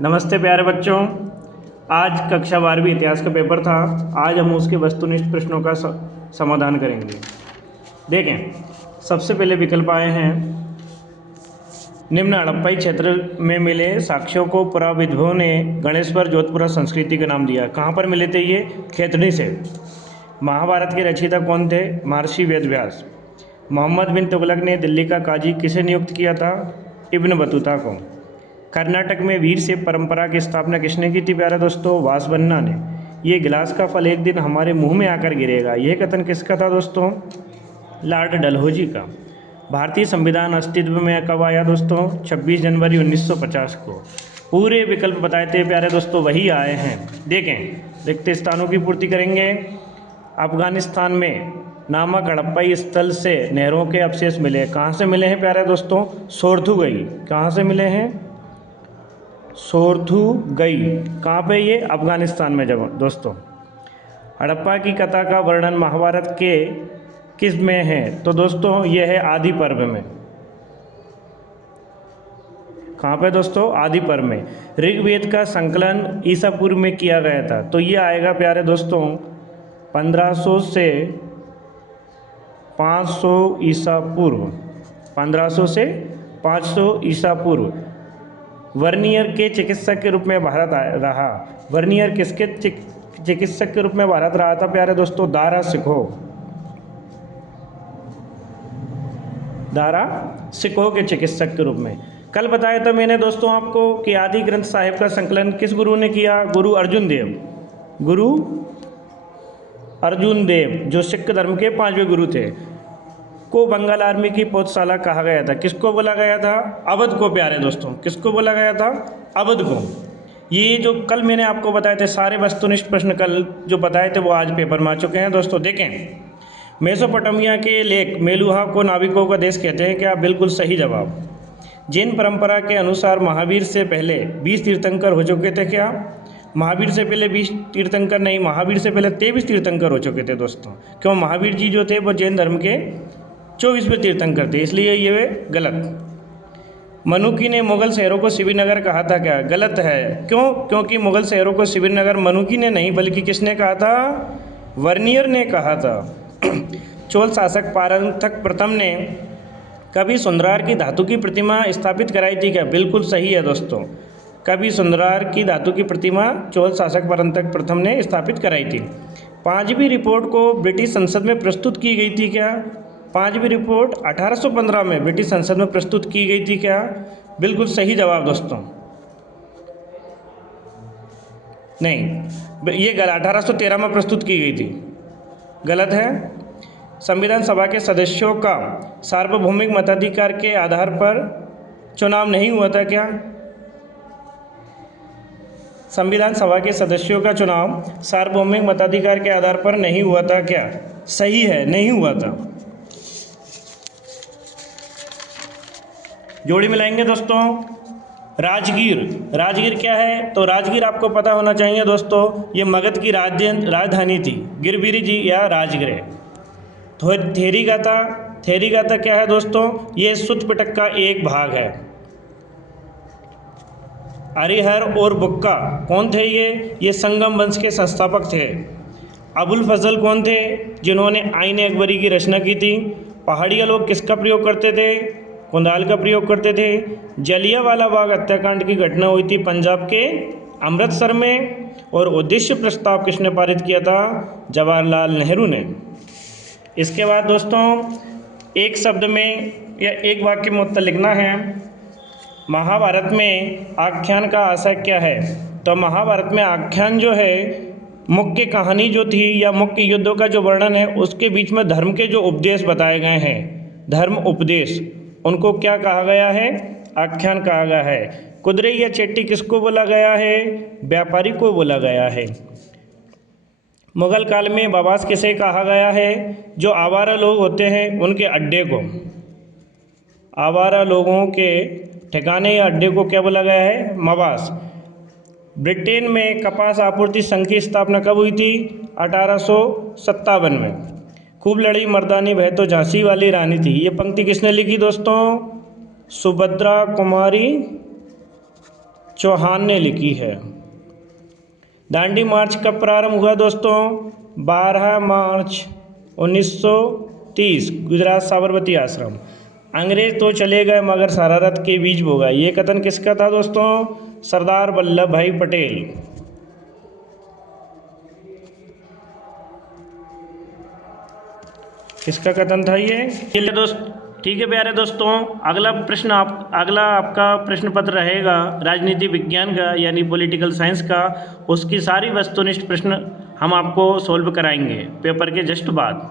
नमस्ते प्यारे बच्चों। आज कक्षा 12वीं इतिहास का पेपर था। आज हम उसके वस्तुनिष्ठ प्रश्नों का समाधान करेंगे। देखें, सबसे पहले विकल्प आए हैं। निम्न हड़प्पाई क्षेत्र में मिले साक्ष्यों को पुराविद्वानों ने गणेशवर जोधपुरा संस्कृति का नाम दिया। कहाँ पर मिले थे ये? खेतड़ी से। महाभारत के रचयिता कौन थे? महर्षि वेदव्यास। मोहम्मद बिन तुगलक ने दिल्ली का काजी किसे नियुक्त किया था? इब्न बतूता को। कर्नाटक में वीर शैव परंपरा की स्थापना किसने की थी प्यारे दोस्तों? वासवन्ना ने। ये गिलास का फल एक दिन हमारे मुंह में आकर गिरेगा, यह कथन किसका था दोस्तों? लॉर्ड डलहौजी का। भारतीय संविधान अस्तित्व में कब आया दोस्तों? 26 जनवरी 1950 को। पूरे विकल्प बताए थे प्यारे दोस्तों, वही आए हैं। देखें, रिक्त स्थानों की पूर्ति करेंगे। अफगानिस्तान में नामक हड़प्पाई स्थल से नहरों के अवशेष मिले। कहाँ से मिले हैं प्यारे दोस्तों? सोर्थुगई। कहाँ से मिले हैं? सोर्थुगई। कहाँ पे? ये अफगानिस्तान में जगह दोस्तों। हड़प्पा की कथा का वर्णन महाभारत के किस में है? तो दोस्तों यह है आदि पर्व में। कहाँ पे दोस्तों? आदि पर्व में। ऋग्वेद का संकलन ईसा पूर्व में किया गया था, तो ये आएगा प्यारे दोस्तों 1500 से 500 ईसा पूर्व। 1500 से 500 ईसा पूर्व। वर्नियर के चिकित्सक के रूप में भारत रहा। वर्नियर किसके चिकित्सक के रूप में भारत रहा था प्यारे दोस्तों? दारा शिकोह। दारा शिकोह के चिकित्सक के रूप में। कल बताया था मैंने दोस्तों आपको कि आदि ग्रंथ साहिब का संकलन किस गुरु ने किया? गुरु अर्जुन देव। गुरु अर्जुन देव, जो सिख धर्म के 5वें गुरु थे, को बंगाल आर्मी की पौधशाला कहा गया था। किसको बोला गया था? अवध को प्यारे दोस्तों। किसको बोला गया था? अवध को। ये जो कल मैंने आपको बताए थे सारे वस्तुनिष्ठ प्रश्न कल जो बताए थे वो आज पेपर में आ चुके हैं दोस्तों। देखें, मेसोपोटामिया के लेक मेलुहा को नाविकों का देश कहते हैं क्या? बिल्कुल सही जवाब। जैन परंपरा के अनुसार महावीर से पहले 20 तीर्थंकर हो चुके थे क्या? महावीर से पहले 20 तीर्थंकर नहीं, महावीर से पहले 23 तीर्थंकर हो चुके थे दोस्तों। क्यों? महावीर जी जो थे वो जैन धर्म के 24वें तीर्थंकर थे, इसलिए ये गलत। मनुकी ने मुगल शहरों को शिविरनगर कहा था क्या? गलत है। क्यों? क्योंकि मुगल शहरों को शिविरनगर मनुकी ने नहीं बल्कि किसने कहा था? वर्नियर ने कहा था। चोल शासक पारंथक प्रथम ने कवि सुंदरार की धातु की प्रतिमा स्थापित कराई थी क्या? बिल्कुल सही है दोस्तों। कवि सुंदरार की धातु की प्रतिमा चोल शासक पारंथक प्रथम ने स्थापित कराई थी। 5वीं रिपोर्ट को ब्रिटिश संसद में प्रस्तुत की गई थी क्या? 5वीं रिपोर्ट 1815 में ब्रिटिश संसद में प्रस्तुत की गई थी क्या? बिल्कुल सही जवाब दोस्तों। नहीं, ये 1813 में प्रस्तुत की गई थी। गलत है। संविधान सभा के सदस्यों का सार्वभौमिक मताधिकार के आधार पर चुनाव नहीं हुआ था क्या? संविधान सभा के सदस्यों का चुनाव सार्वभौमिक मताधिकार के आधार पर नहीं हुआ था क्या? सही है, नहीं हुआ था। जोड़ी मिलाएंगे दोस्तों। राजगीर। राजगीर क्या है? तो राजगीर आपको पता होना चाहिए दोस्तों, ये मगध की राजधानी थी। गिरगिरी जी या राजगृह। थेरीगाता। थेरीगाता क्या है दोस्तों? ये सुत पिटक का एक भाग है। हरिहर और बुक्का कौन थे? ये संगम वंश के संस्थापक थे। अबुल फजल कौन थे? जिन्होंने आईन अकबरी की रचना की थी। पहाड़िया लोग किसका प्रयोग करते थे? कुंदाल का प्रयोग करते थे। जलियांवाला बाग हत्याकांड की घटना हुई थी पंजाब के अमृतसर में, और उद्देश्य प्रस्ताव किसने पारित किया था? जवाहरलाल नेहरू ने। इसके बाद दोस्तों एक शब्द में या एक वाक्य में उत्तर लिखना है। महाभारत में आख्यान का आशय क्या है? तो महाभारत में आख्यान जो है, मुख्य कहानी जो थी या मुख्य युद्धों का जो वर्णन है, उसके बीच में धर्म के जो उपदेश बताए गए हैं, धर्म उपदेश, उनको क्या कहा गया है? आख्यान कहा गया है। कुदरे या चेट्टी किसको बोला गया है? व्यापारी को बोला गया है। मुगल काल में बवास किसे कहा गया है? जो आवारा लोग होते हैं उनके अड्डे को, आवारा लोगों के ठिकाने या अड्डे को क्या बोला गया है? मवास। ब्रिटेन में कपास आपूर्ति संघ की स्थापना कब हुई थी? 1857 में। खूब लड़ी मर्दानी वह तो झांसी वाली रानी थी। ये पंक्ति किसने लिखी दोस्तों? सुभद्रा कुमारी चौहान ने लिखी है। दांडी मार्च कब प्रारंभ हुआ दोस्तों? 12 मार्च 1930 गुजरात साबरमती आश्रम। अंग्रेज तो चले गए मगर शरारत के बीज बो गए, ये कथन किसका था दोस्तों? सरदार वल्लभ भाई पटेल। किसका कथन था ये? ठीक है प्यारे दोस्तों, अगला आपका प्रश्न पत्र रहेगा राजनीति विज्ञान का यानी पॉलिटिकल साइंस का। उसकी सारी वस्तुनिष्ठ प्रश्न हम आपको सोल्व कराएंगे पेपर के जस्ट बाद।